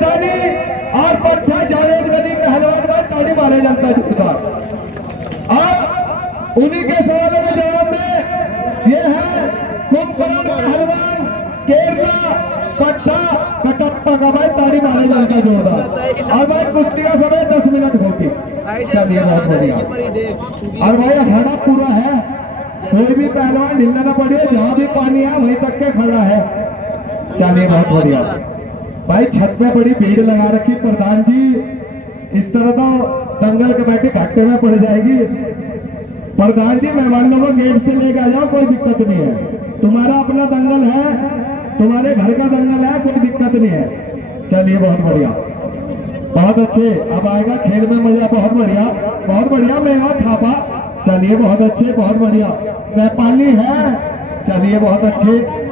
मैदानी और पट्टा जावेद गनी पहलवान का ताड़ी मारे जाता है। और उन्हीं के सवालों के जवाब में ये है कुंभकर्ण पहलवान केरला पट्टा कटप्पा का भाई ताड़ी मारे जाता है जोरदार। और भाई कुश्ती का समय 10 मिनट होती। चलिए बहुत बढ़िया। और भाई अखाड़ा पूरा है, कोई भी पहलवान ढीला ना पड़े, जहां भी पानी है वहीं तक के खड़ा है। चलिए बहुत बढ़िया भाई। छत पे बड़ी भीड़ लगा रखी प्रधान जी, इस तरह तो दंगल कमेटी घाटे में पड़ जाएगी। प्रधान जी मेहमानों को गेट से लेके आ जाओ, कोई दिक्कत नहीं है। तुम्हारा अपना दंगल है, तुम्हारे घर का दंगल है, कोई दिक्कत नहीं है। चलिए बहुत बढ़िया, बहुत अच्छे। अब आएगा खेल में मजा। बहुत बढ़िया, बहुत बढ़िया। मेवा थापा, चलिए बहुत अच्छे, बहुत बढ़िया। नेपाली है, चलिए बहुत अच्छे।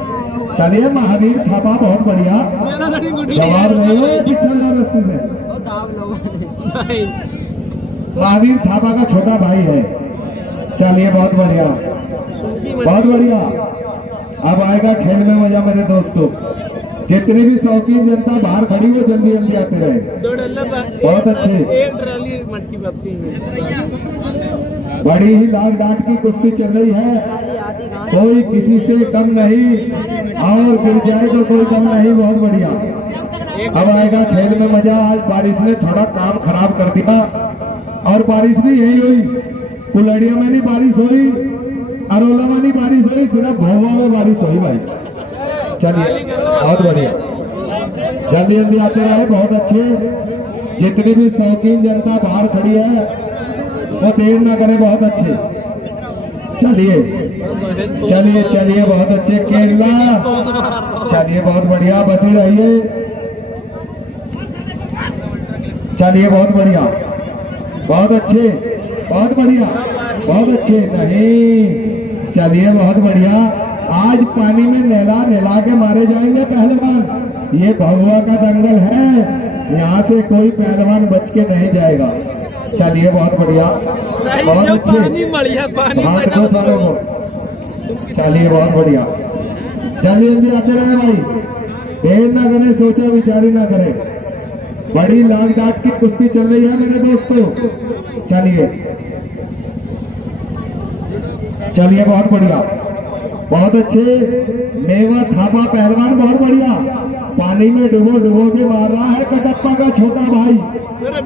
चलिए महावीर थापा, बहुत बढ़िया। जवाब नहीं हो पीछे रस्सी से। महावीर थापा का छोटा भाई है। चलिए बहुत बढ़िया, बहुत बढ़िया। अब आएगा खेल में मजा मेरे दोस्तों। जितनी भी शौकीन जनता बाहर खड़ी हो जल्दी जल्दी आते रहे। बहुत अच्छे। बड़ी ही लाख डांट की कुश्ती चल रही है, कोई किसी से कम नहीं, और गिर जाए तो कोई कम नहीं। बहुत बढ़िया। अब आएगा खेल में मजा। आज बारिश ने थोड़ा काम खराब कर दिया, और बारिश भी यही हुई। कुलड़िया में नहीं बारिश हुई, अरोला में नहीं बारिश हुई, सिर्फ भोवा में बारिश हुई भाई। चलिए बहुत बढ़िया, जल्दी जल्दी आते रहे। बहुत अच्छे। जितनी भी शौकीन जनता बाहर खड़ी है वो देर ना करे। बहुत अच्छे। चलिए चलिए चलिए, बहुत अच्छे। केरला, चलिए बहुत बढ़िया, बची रहिए। चलिए बहुत बढ़िया, बहुत अच्छे, बहुत बढ़िया, बहुत अच्छे। नहीं, चलिए बहुत बढ़िया। आज पानी में नहला के मारे जाएंगे पहलवान। ये भगवा का दंगल है, यहाँ से कोई पहलवान बच के नहीं जाएगा। चलिए बहुत बढ़िया, बहुत अच्छे। हाथ दो सारों को। चलिए बहुत बढ़िया, जल्दी जल्दी आते रहे भाई। देर ना करें, सोचा विचारी ना करें। बड़ी लाख डांट की कुश्ती चल रही है मेरे दोस्तों। चलिए चलिए, बहुत बढ़िया, बहुत अच्छे। मेवा थापा पहलवान, बहुत बढ़िया। पानी में डुबो डुबो के मार रहा है कटप्पा का छोटा भाई।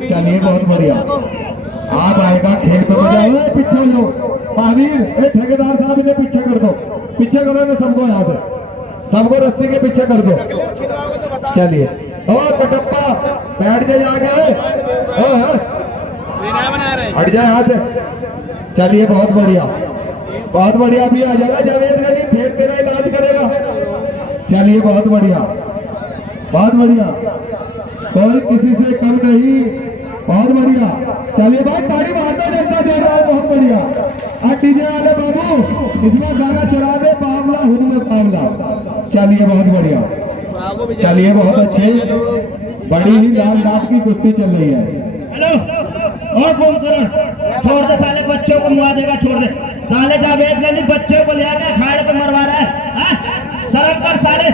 चलिए बहुत बढ़िया। आप आएगा खेल पे मजा। पीछे हो जाओ महावीर, ठेकेदार साहब इन्हें पीछे कर दो, पीछे करो ना सबको, यहाँ से सबको रस्सी के पीछे कर दो। चलिए ओ कटप्पा बैठ जाए आगे, हट जाए यहाँ से। चलिए बहुत बढ़िया, बहुत बढ़िया। भी आ जाएगा जावेद गनी, फिर तेरा इलाज करेगा। चलिए बहुत बढ़िया, बहुत बढ़िया। कोई किसी से कम नहीं, बहुत बढ़िया। चलिए भाई ताड़ी मारता जनता दे रहा है, बहुत बढ़िया। और डीजे वाले बाबू इसमें गाना चला दे, बावला हुन में बावला। चलिए बहुत बढ़िया, चलिए बहुत अच्छे। बड़ी ही लाल डाक की कुश्ती चल रही है। हेलो और फोन करो, छोड़ दे साले बच्चों को, मुआ देगा, छोड़ दे साले। जावेद गनी बच्चों को ले आकर अखाड़े पे मरवा रहा है। शर्म कर साले।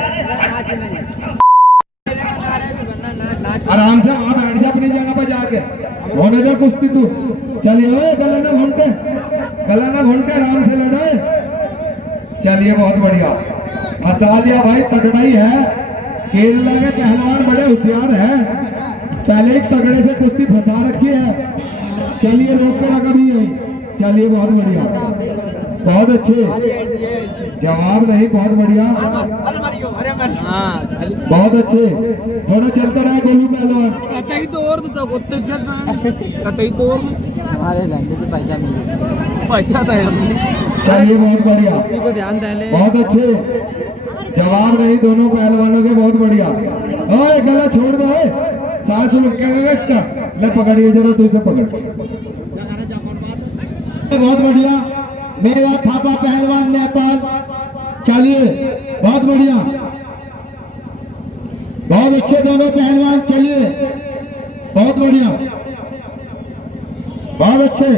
आराम से वहां बैठ जा अपनी जगह पर जाके, होने दे कुश्ती तू। चलिए गला ना घूमते, गला ना घूमते, आराम से लड़ो। चलिए बहुत बढ़िया, हंसा दिया भाई। तगड़ा ही है, केरला के पहलवान बड़े होशियार है, पहले एक तगड़े से कुश्ती फंसा रखी है। चलिए रोक कर रखा भी है। चलिए बहुत बढ़िया, बहुत अच्छे। जवाब नहीं, बहुत बढ़िया, बहुत अच्छे। थोड़ा चलता रहा गोलू पहलवान। चलिए बहुत बढ़िया, बहुत अच्छे। जवाब नहीं दोनों पहलवानों के, बहुत बढ़िया। ओए गला छोड़ दो, सांस रुकेगा इसका। ले पकड़िए जरा, दूसरे पकड़। बहुत बढ़िया। मेवा थापा पहलवान नेपाल। चलिए बहुत बढ़िया, बहुत अच्छे दोनों पहलवान। चलिए बहुत बढ़िया, बहुत अच्छे।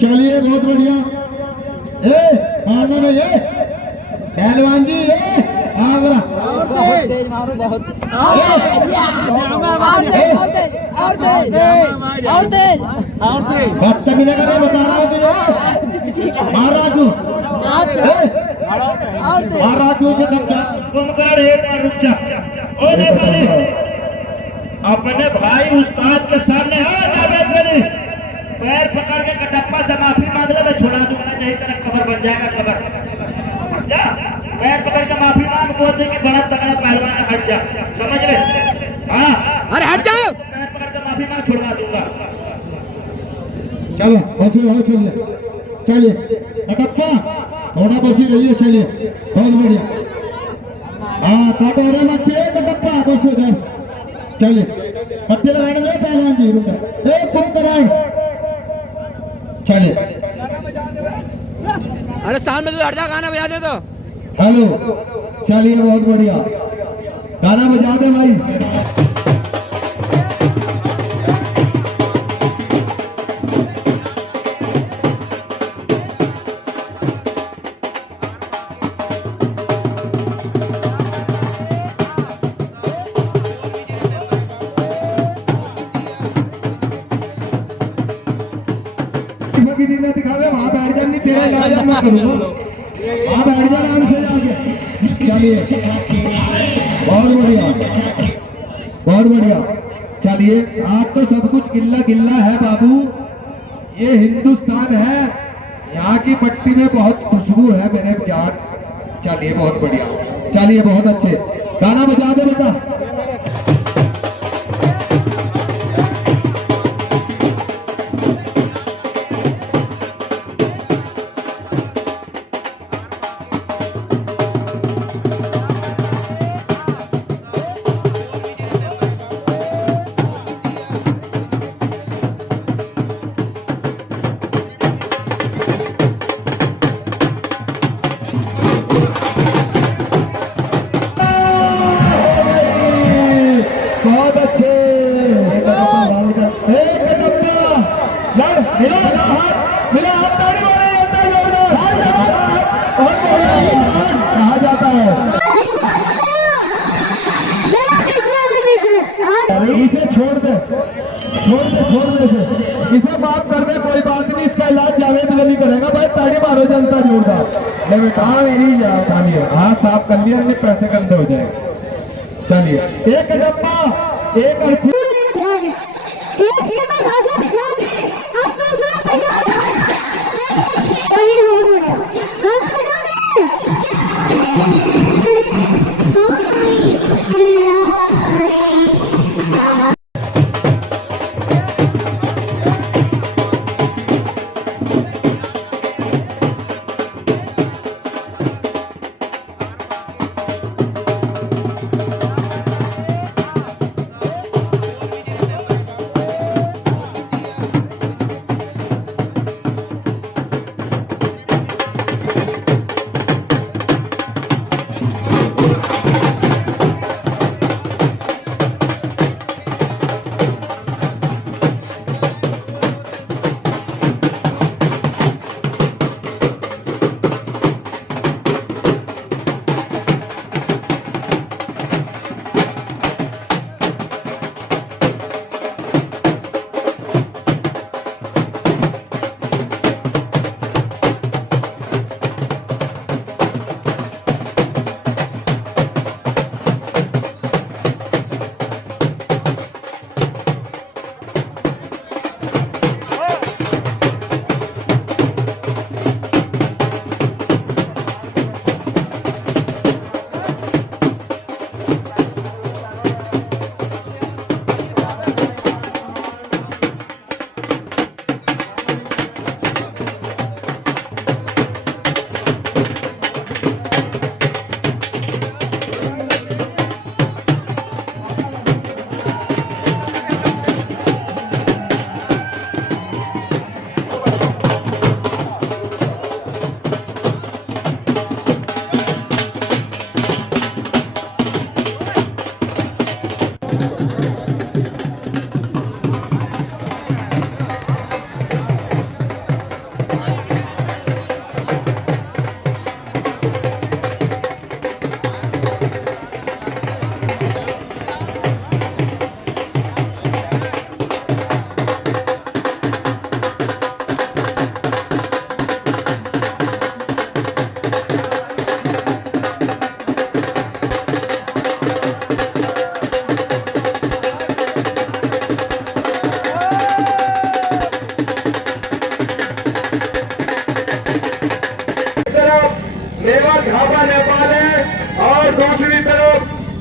चलिए बहुत बढ़िया। मारना नहीं है पहलवान जी, आगरा तेज मारो बहुत और तेज बदतमीजी करे बता रहा हूँ तुझे मार राजू मार राजू के समझा कुंभकर्ण एक बार रुक जा। ओ नेपाली अपने भाई उस्ताद के सामने आ जावेद गली पैर पकड़ के कटप्पा से माफी मांग ले, मैं छोड़ा दूंगा, नहीं तेरा कबर बन जाएगा कबर। जा पैर पकड़ के माफी मांग, बोल दे कि बड़ा तगड़ा पहलवान है, हट जा, समझ ले। हाँ अरे हट जाओ। पैर पकड़ के माफी मांग, छोड़वा दूंगा। चलो बची रहो, चलिए चलिए कटप्पा थोड़ा बची रहिए, चलिए बहुत बढ़िया। हाँ कटोरे मत पिए कटप्पा, बस हो जाए, चलिए पत्ते लगाने दो पहलवान जी, रुका एक कुंभकर्ण, चलिए। अरे सामने तो हट जा, गाना बजा दे तो। हेलो चलिए बहुत बढ़िया, गाना बजा दे भाई। की दिन में दिखावे वहां बैठ जा, नहीं तेरा इलाज मैं करूंगा, वहां बैठ जा आराम से जाके। चलिए बहुत बढ़िया बहुत बढ़िया, चलिए आज तो सब कुछ गिल्ला गिल्ला है बाबू, ये हिंदुस्तान है, यहाँ की मट्टी में बहुत खुशबू है मेरे जान। चलिए बहुत बढ़िया, चलिए बहुत अच्छे, गाना बजा दे बेटा। बहुत अच्छे, मिला हाथ, ताड़ी मारे, कहा जाता है। इसे छोड़ दे इसे माफ कर दे, कोई बात नहीं, इसका इलाज जावेद गली करेगा भाई, ताड़ी मारो जनता जोरदार। मैं कहा मेरी चलिए, हाँ साफ कर लिया, नहीं पैसे गंदे हो जाएंगे। चलिए एक डब्बा एक अर्जी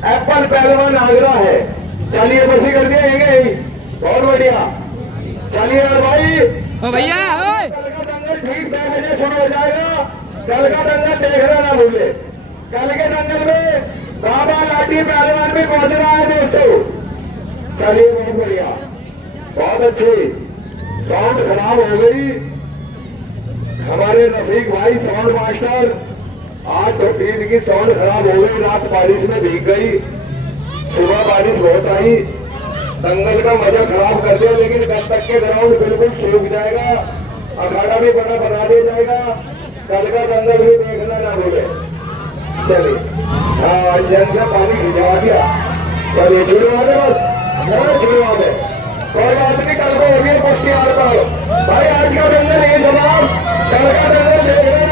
एप्पल पहलवान आगरा है। चलिए बसी कर दिया यही, बहुत बढ़िया। चलिए यार भाई, ओ भैया ओए कल का दंगल ठीक 2 बजे शुरू हो जाएगा। कल का दंगल देखना ना भूले। कल के दंगल में बाबा लाठी पहलवान भी पहुंच रहा है दोस्तों। चलिए बहुत बढ़िया, बहुत अच्छी। साउंड खराब हो गई, हमारे रफीक भाई साउंड मास्टर, आज तो टीम की साउंड खराब हो गई। रात बारिश में भीग गई, सुबह बारिश बहुत आई, दंगल का मजा खराब कर दिया। लेकिन कल तक के ग्राउंड बिल्कुल सूख जाएगा, अखाड़ा भी बड़ा बना दिया जाएगा। कल का दंगल भी देखना ना भूले। चलिए हाँ, इंजन से पानी भिजवा दिया। चलिए जुड़े वाले, बस जुड़े वाले, कोई बात नहीं। कल को हो गया 25 भाई, आज का दंगल ये समाप्त। कल का दंगल देखना